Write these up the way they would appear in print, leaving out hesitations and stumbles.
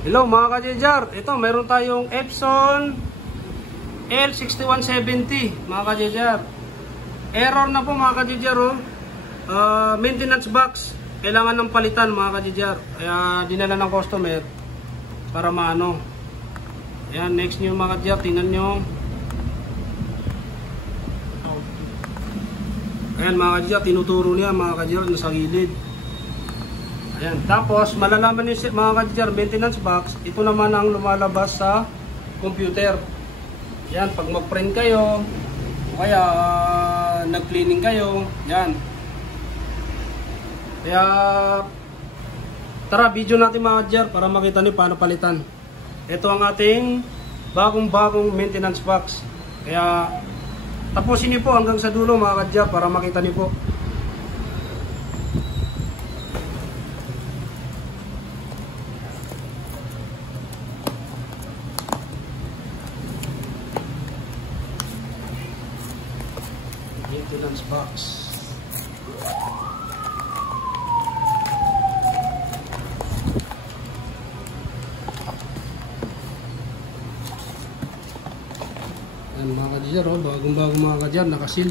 Hello mga ka-JJR, ito meron tayong Epson L6170 mga ka-JJR. Error na po mga ka-JJR, maintenance box, kailangan ng palitan mga ka-JJR. Kaya dinala ng customer para maano. Ayan, next nyo mga ka-JJR, tingnan nyo. Ayan mga ka-JJR, tinuturo niya mga ka-JJR nasa gilid. Ayan. Tapos malalaman niyo mga ka-JJR, maintenance box, ito naman ang lumalabas sa computer. Yan, pag mag-print kayo o kaya nag-cleaning kayo, yan. Kaya tara, video natin mga ka-JJR para makita niyo paano palitan. Ito ang ating bagong maintenance box. Kaya tapusin niyo po hanggang sa dulo mga ka-JJR para makita niyo po. Maintenance box. Yan mga ka-JJR, bagong mga ka-JJR, nakasil.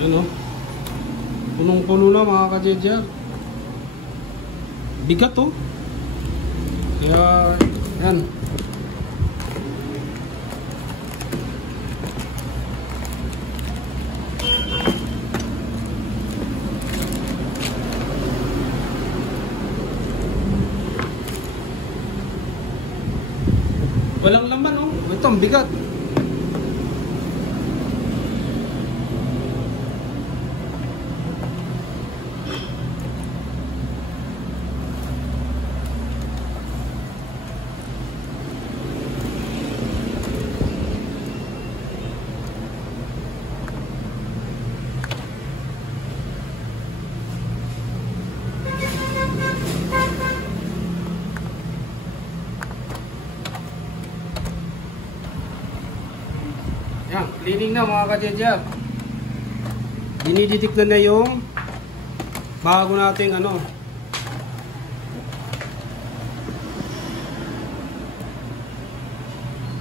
Ano? Punong-puno na mga ka-JJR. Bigat oh. Kaya yan. Walang laman oh. Ito ang bigat. Yan, cleaning na mga ka-JJR. Diniditik na yung bago nating ano.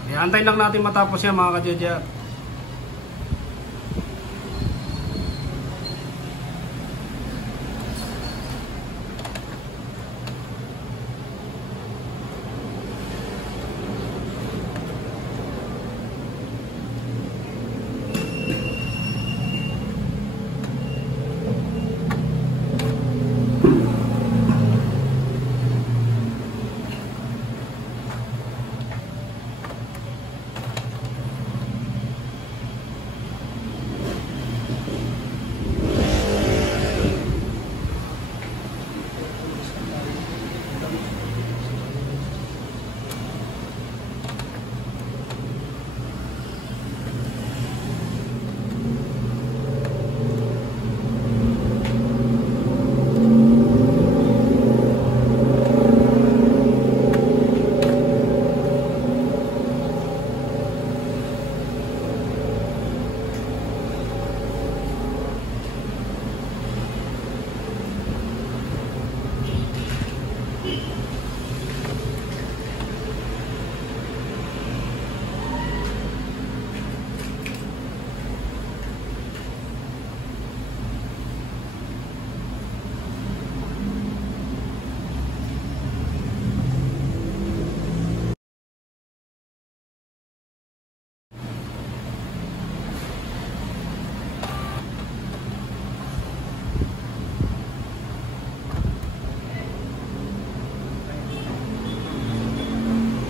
Kaya antayin lang natin matapos yan mga ka-JJR.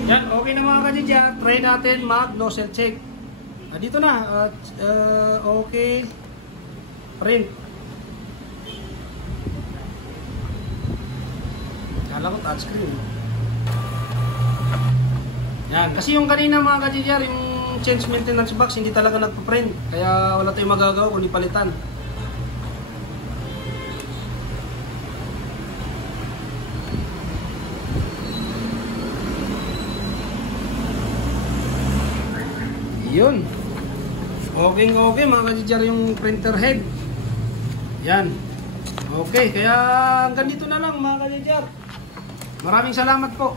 Yan, okay na mga ka-JJR. Try natin mag-nozzle check. Dito na. Okay. Print. Kala ko touchscreen. Yan, kasi yung kanina mga ka-GR, yung change maintenance box hindi talaga nagpa-print. Kaya wala tayong magagawa kundi palitan. Yun. Okay mga ka-GR yung printer head. Yan. Okay, kaya hanggang dito na lang mga ka-GR. Maraming salamat po.